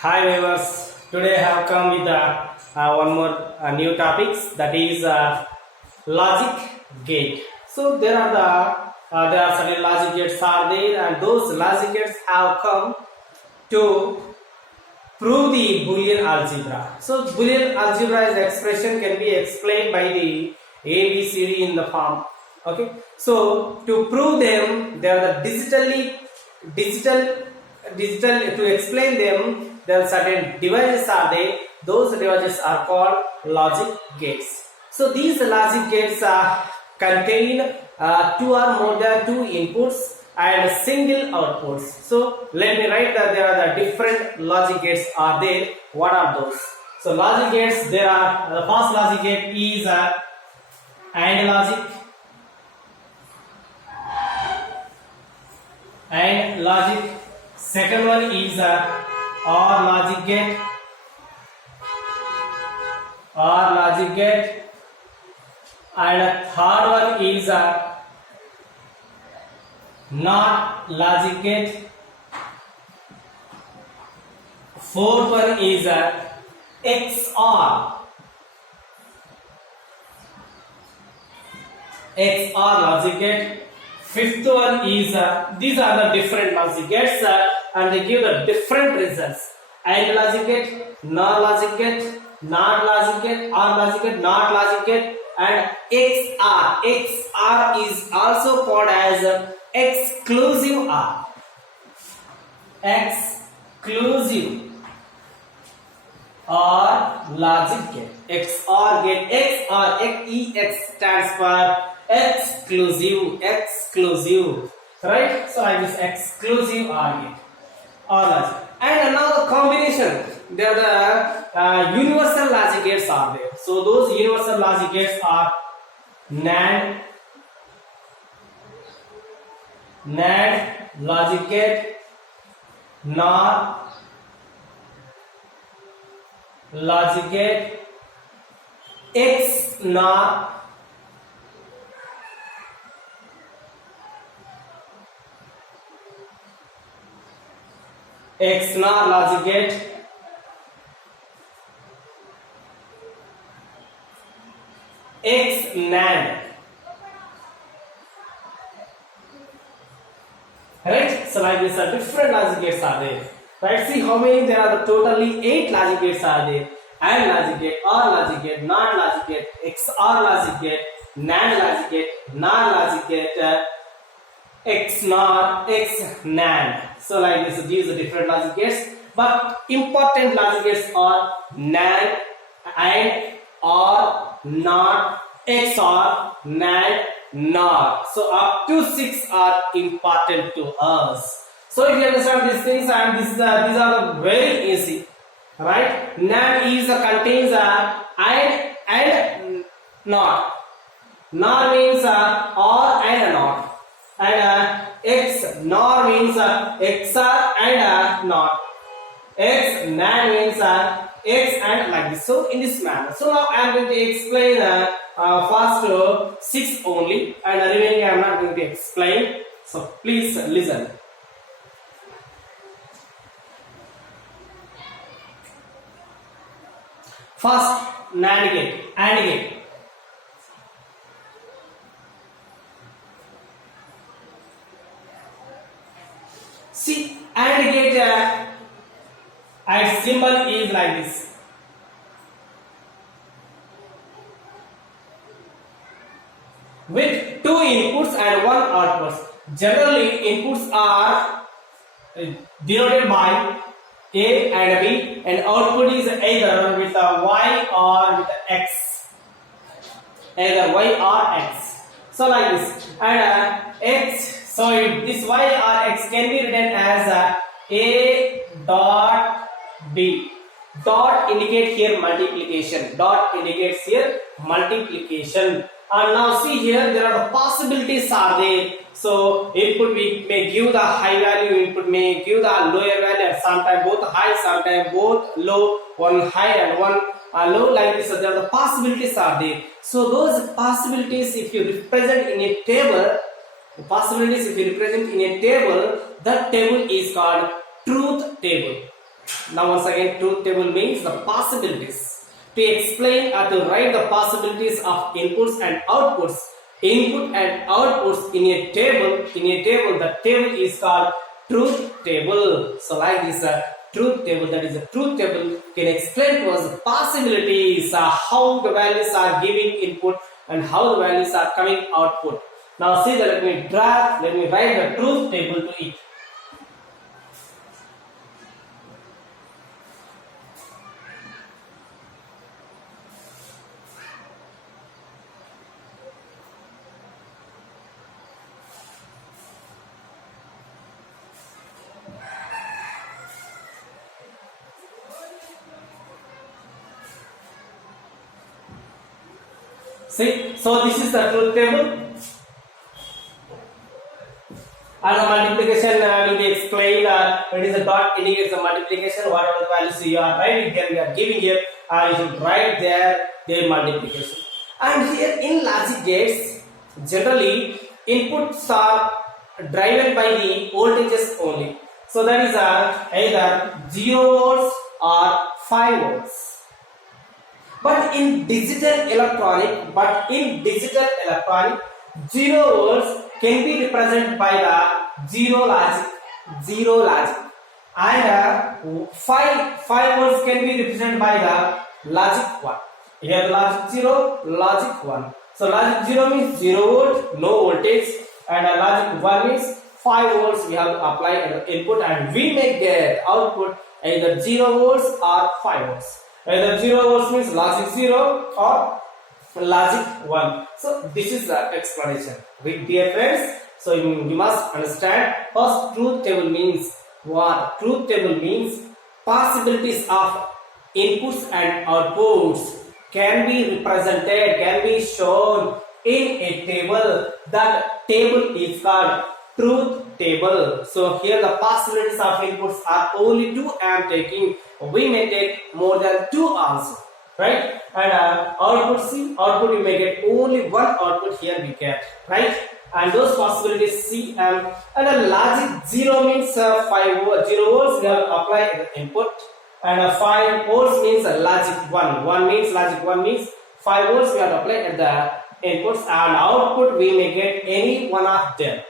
Hi viewers, today I have come with one more new topics, that is logic gate. So there are certain logic gates are there, and those logic gates have come to prove the Boolean algebra. So Boolean algebra is expression can be explained by the ABCD in the form. Okay. So to prove them, they are the digital to explain them. There are certain devices are there. Those devices are called logic gates. So these logic gates contain two or more than two inputs and single outputs. So let me write that there are the different logic gates are there. What are those? So logic gates, there are the first logic gate is AND logic, and logic. Second one is OR logic gate, OR logic gate, and third one is NOT logic gate. Fourth one is XOR logic gate. Fifth one is these are the different logic gates and they give the different results. AND logic gate, NOR logic gate, NOT logic gate, OR logic gate, NOT logic gate, and XOR. XOR is also called as exclusive OR. Exclusive OR logic gate. XOR gate. XOR EX stands for exclusive. Right? So I use exclusive OR gate. OR logic. And another combination. There are the universal logic gates are there. So those universal logic gates are NAND logic gate, NOR logic gate, XNOR logic gate, XNAND. Right? So like this, different logic gates are there. Right? See how many there are. Totally 8 logic gates are there. AND logic gate, OR logic gate, NOT logic gate, XOR logic gate, NAND logic gate, NOR logic gate, XNOR, XNAND. So like this, these are different logic gates. But important logic gates are NAND, AND, OR, NOT, XOR, NAND, NOR. So up to 6 are important to us. So if you understand these things, and these are very easy, right? NAND is contains and NOT. NOR means OR and NOT, and XNOR means XOR and NOT. XNAND means X and like this. So in this manner. So now I am going to explain first 6 only, and the remaining I am not going to explain. So please listen. First, NAND gate, AND gate. See, AND gate, its symbol is like this. With 2 inputs and 1 output. Generally, inputs are denoted by A and B, and output is either with a Y or with a X. Either Y or X. So like this. And X, so this Y or X can be written as A dot B. Dot indicates here multiplication. Dot indicates here multiplication. And now see here, there are the possibilities are there. So input may give the high value, input may give the lower value, and sometimes both high, sometimes both low, one high and one low, like this. So there are the possibilities are there. So those possibilities, if you represent in a table, that table is called truth table. Now once again, truth table means the possibilities. To explain or to write the possibilities of inputs and outputs, input and outputs in a table, the table is called truth table. So like this truth table, that is a truth table, can explain to us the possibilities, how the values are giving input and how the values are coming output. Now see that, let me write the truth table to it. See, so this is the truth table. And the multiplication will be explained. It is a dot indicates the multiplication. Whatever the values you are writing here, we are giving here, you should write there their multiplication. And here in logic gates, generally inputs are driven by the voltages only. So that is either 0 volts or 5 volts. But in digital electronic, 0 volts can be represented by the zero logic, and 5 volts can be represented by the logic 1. Here the logic 0, logic 1. So logic 0 means 0 volt, no voltage, and logic 1 means 5 volts we have to apply as input, and we may get output either 0 volts or 5 volts. Either 0 volts means logic 0 or logic 1. So this is the explanation. Dear friends, so you must understand, first truth table means what? Truth table means possibilities of inputs and outputs can be represented, can be shown in a table. That table is called truth table. So here the possibilities of inputs are only 2 I am taking. We may take more than 2 also, right? And output, see, output you may get only 1 output here we get, right? And those possibilities C and a logic 0 means 5 volts, 0 volts we have to apply the input, and 5 volts means logic 1. 1 means logic 1 means 5 volts we have to apply at the inputs, and output we may get any one of them.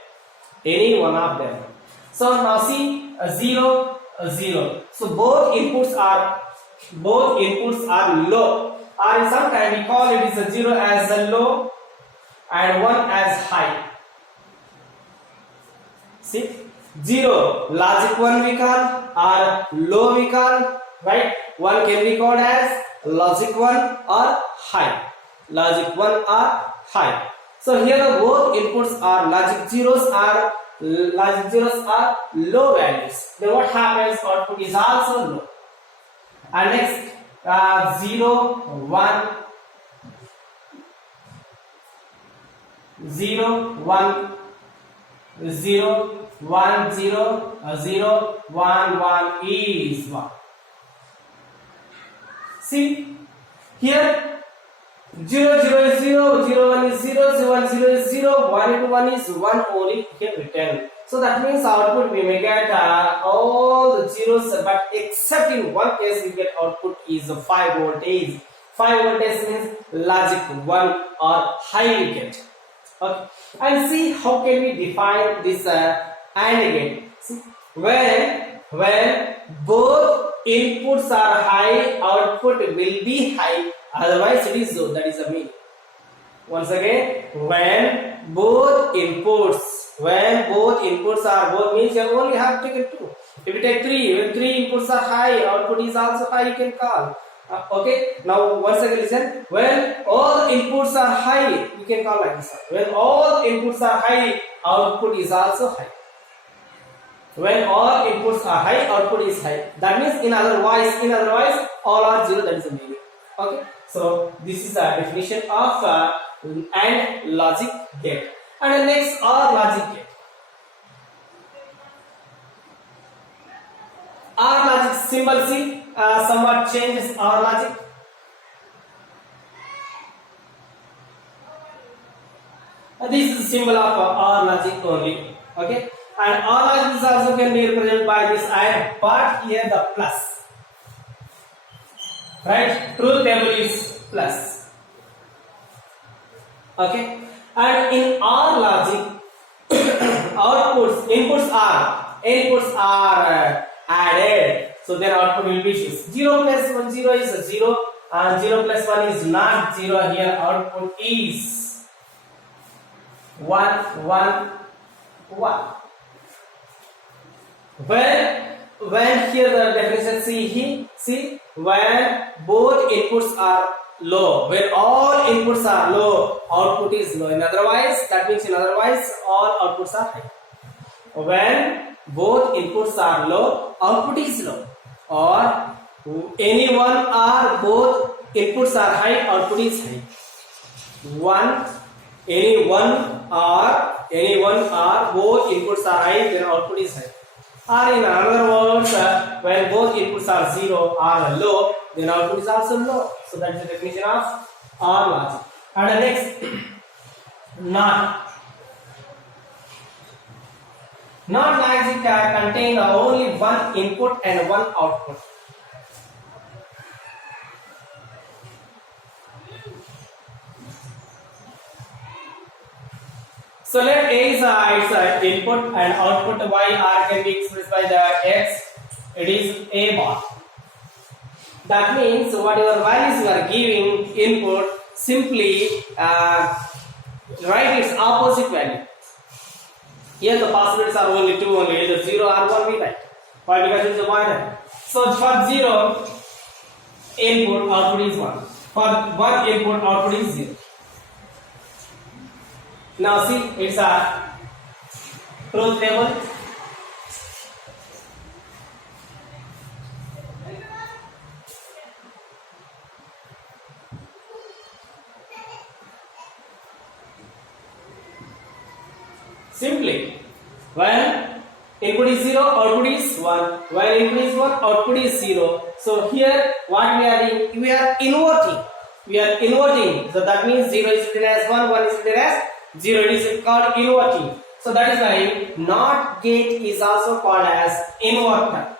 So now see 0, 0. So both inputs are low, or sometimes we call it is a 0 as a low and 1 as high. See, 0 logic 1 we call, or low we call, right? 1 can be called as logic 1 or high. So here both inputs are logic zeros are low values. Then what happens? Output is also low. And next 0, 1, 0, 1, 0, 1, 0, 0, 1, 1 is 1. See here 0, 0 is 0, 0, 1 is 0, 0, 1, 0 is 0, 1 into 1 is 1 only here written. So that means output we may get all the zeros, but except in one case we get output is 5 voltage. 5 voltage means logic 1 or high we get. Okay. And see how can we define this AND gate. See, when both inputs are high, output will be high. Otherwise it is low. That is the meaning. Once again, when both inputs are both means you only have taken 2. If you take 3, when 3 inputs are high, output is also high, you can call. Okay. Now once again listen. When all inputs are high, you can call like this. When all inputs are high, output is also high. When all inputs are high, output is high. That means in otherwise all are 0. That is the meaning. Okay. So this is the definition of AND logic gate. And the next OR logic gate. OR logic symbol, see, somewhat changes OR logic. This is the symbol of OR logic only. Okay. And OR logic is also can be represented by this AND, but here the plus. right? Truth table is plus. Okay, and in our logic, inputs are added, so their output will be 0 plus 1 0 is 0 and 0 plus 1 is not 0. Here output is 1 1 1. When here the definition see when both inputs are low, when all inputs are low, output is low. That means all outputs are high. When both inputs are low, output is low. Or any one or both inputs are high, output is high. Any one or both inputs are high, then output is high. Or in other words, when both inputs are 0 or low, then output is also low. So that is the definition of OR logic. And the next, NOT. NOT logic contain only one input and one output. So let A is its input and output Y R can be expressed by the X. It is A bar. That means whatever values you are giving input, simply write its opposite value. Here the possibilities are only two, either 0 or 1 we write. Why? Because it is a binary. So for 0 input, output is 1. For 1 input, output is 0. Now see, it's a truth table. Simply, when input is 0, output is 1. When input is 1, output is 0. So here, what we are doing? We are inverting. So that means 0 is written as 1, 1 is written as 0. It is called inverting. So that is why NOT gate is also called as inverter.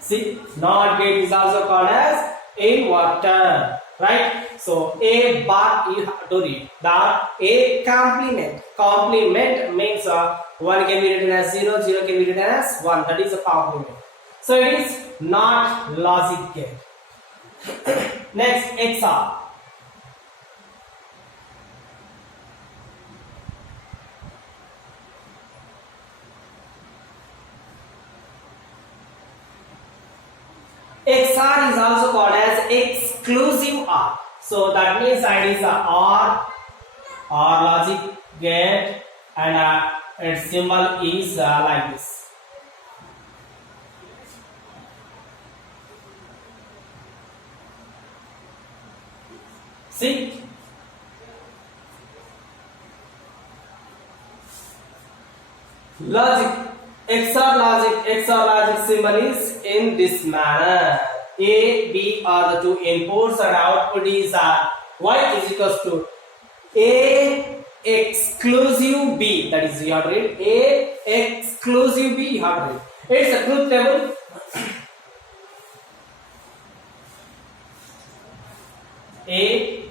See, NOT gate is also called as inverter. Right? So A bar you have to read. The A complement. Complement means 1 can be written as 0, 0 can be written as 1. That is a complement. So it is not logic gate. Next, XOR. XOR is also called as exclusive OR. So that means it is a OR logic gate, and its symbol is like this. See, logic. XOR logic symbol is in this manner. A, B are the two inputs and output is Y is equals to A exclusive B. That is you have to read. A exclusive B you have to read. It's a truth table. A,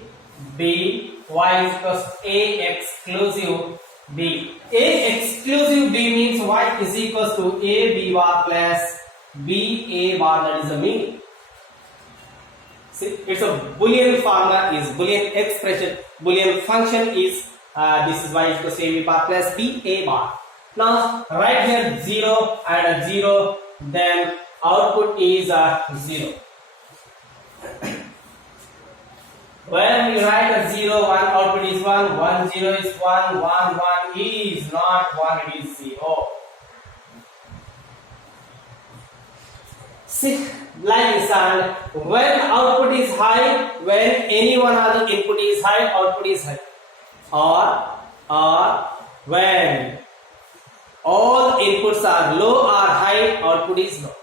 B, Y is equals to A exclusive B. A exclusive B means Y is equals to A B bar plus B A bar. That is the meaning. See, it's a Boolean formula is Boolean expression. Boolean function is this is Y is equals to A B bar plus B A bar. Now right here 0 and 0, then output is 0. When we write a 0, 1, output is 1, 1, 0 is 1, 1, 1 is not 1, it is 0. See, like this, and when output is high, when any one other input is high, output is high. Or when all inputs are low or high, output is low.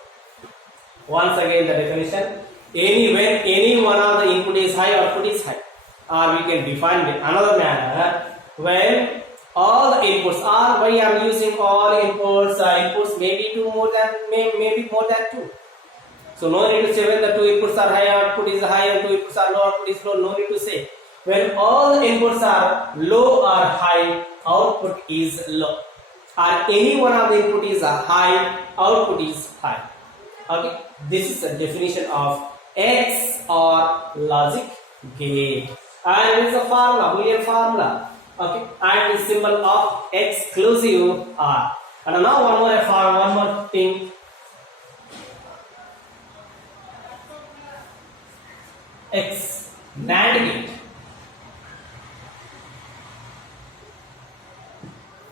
Once again the definition. When any one of the input is high, output is high. Or we can define it another manner. When all the inputs are, why I am using all inputs, inputs maybe more than 2. So no need to say when the two inputs are high, output is high, and two inputs are low, output is low. No need to say. When all the inputs are low or high, output is low. Or any one of the input is high, output is high. Okay, this is the definition of XOR logic gate, and it is a formula, Boolean formula. Okay, and the symbol of exclusive OR. And now one more thing. NAND gate.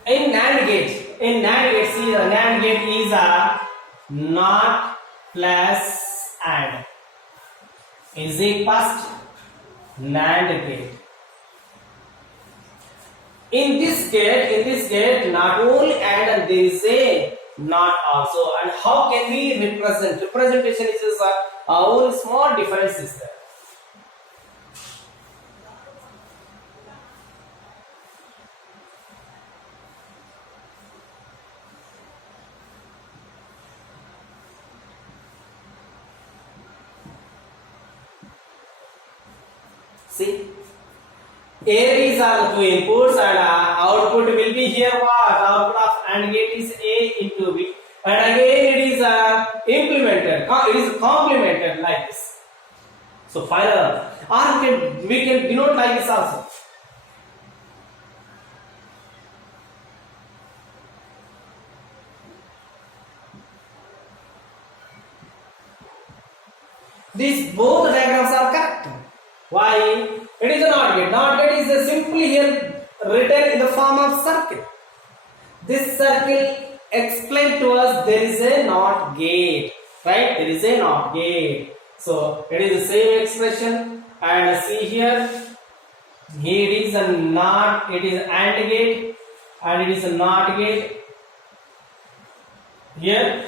In NAND gate, see the NAND gate is a not plus AND is a first NAND gate. In this gate, not only AND, there is a not also. And how can we represent? Representation is a only small difference is there. See, these are the two inputs, and output will be here. What output of AND gate is A into B, and again it is implemented. It is complemented like this. So final, or we can denote like this also. These both diagrams are correct. Why? It is a NOT gate. NOT gate is simply here written in the form of circle. This circle explains to us there is a NOT gate, right? There is a NOT gate. So it is the same expression, and see here, here is a NOT. It is AND gate, and it is a NOT gate. Here,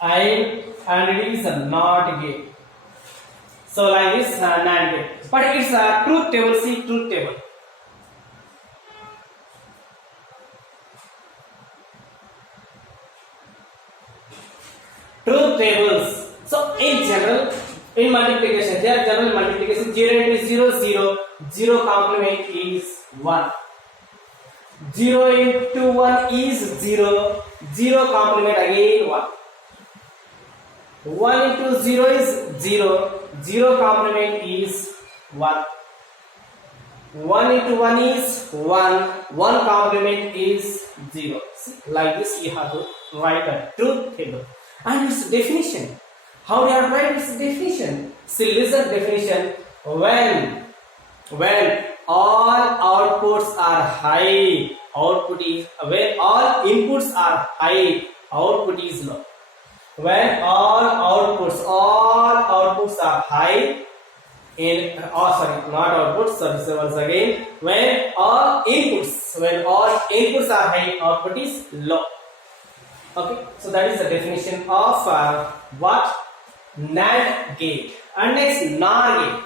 and it is a NOT gate. So like this NAND gate, but it's a truth table. See, truth table. Truth tables. So in general, in multiplication, they are general multiplication. 0 into 0, 0. 0 complement is 1. 0 into 1 is 0. 0 complement again 1. 1 into 0 is 0. 0 complement is 1. 1 into 1 is 1. 1 complement is 0. See, like this you have to write a truth table. And its definition. How do I write its definition? See, listen definition. When all outputs are high, output is, when all inputs are high, output is low. When all outputs are high in, not outputs, sorry, once again, when all inputs are high, output is low. Okay, so that is the definition of what? NAND gate. And next, NOR gate.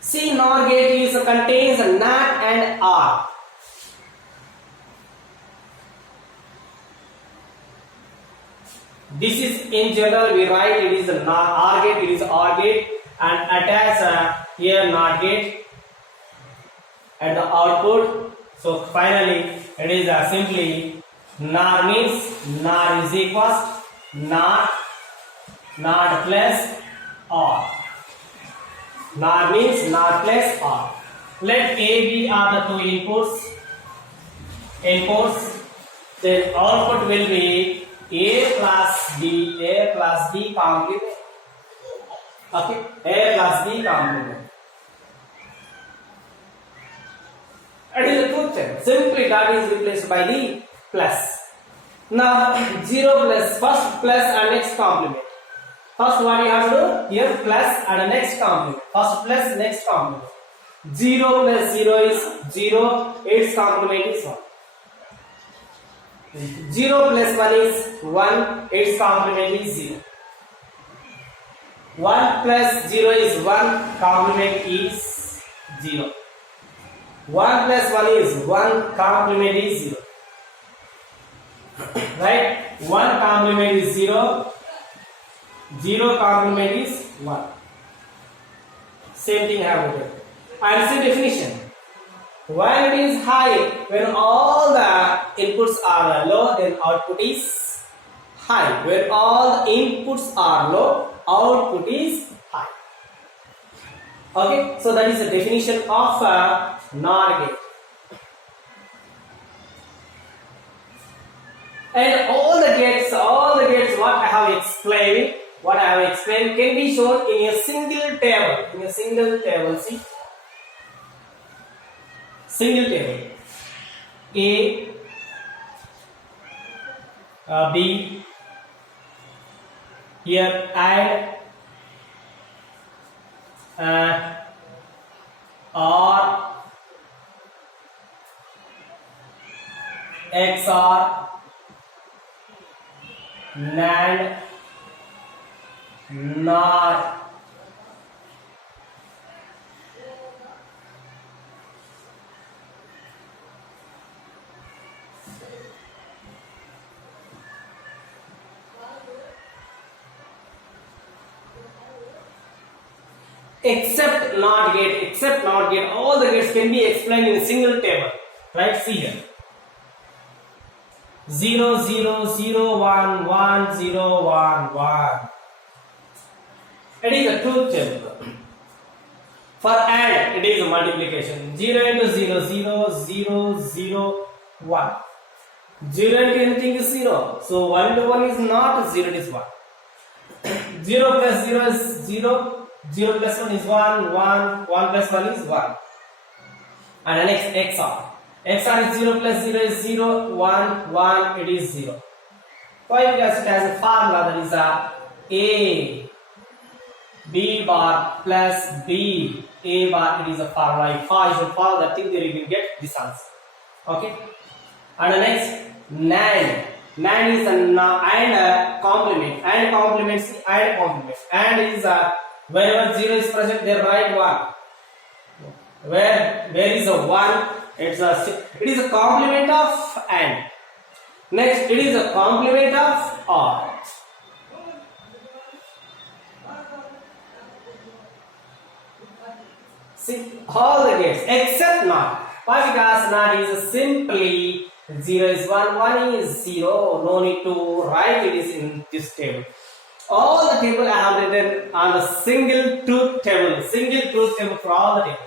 See, NOR gate contains NAND and OR. This is in general we write it is a OR gate, it is OR gate, and attach here NOR gate at the output. So finally it is simply NOR means NOR is equals NOT plus OR. NOR means NOT plus OR. Let A, B are the two inputs. Then output will be A plus B complement. Okay, A plus B complement. It is a truth table. Simply that is replaced by the plus. Now 0 plus, first plus and next complement. First what you have to do? Here plus and next complement. First plus, next complement. 0 plus 0 is 0, its complement is 1. 0 plus 1 is 1, its complement is 0. 1 plus 0 is 1, complement is 0. 1 plus 1 is 1, complement is 0. Right? 1 complement is 0, 0 complement is 1. Same thing happened. And see definition. When it is high, when all the inputs are low, then output is high. When all the inputs are low, output is high. Okay, so that is the definition of a NOR gate. And all the gates what I have explained can be shown in a single table. See, single table. A, B, here add, or, XOR, NAND, NOR. Except NOT gate, all the gates can be explained in a single table. Right? See here. 0 0 0 1 1 0 1 1. It is a truth table. For AND, it is a multiplication. 0 into 0 0 0 0 1. 0 into anything is 0. So 1 into 1 is not 0, it is 1. 0 plus 0 is 0. 0 plus 1 is 1, 1 plus 1 is 1. And the next XOR. XOR is 0 plus 0 is 0, 1, 1, it is 0. Why? Because it has a formula, that is A, B bar plus B, A bar, it is a formula. If I should follow that thing, then you will get this answer. Okay? And the next, NAND. NAND is a complement. And complements, and complement. And is wherever 0 is present, they write 1. Where is a 1, it is a complement of AND. Next, it is a complement of OR. See, all the gates except NOT. Why? Because NOT is simply 0 is 1, 1 is 0. No need to write it is in this table. All the table I have written on the single truth table for all the tables.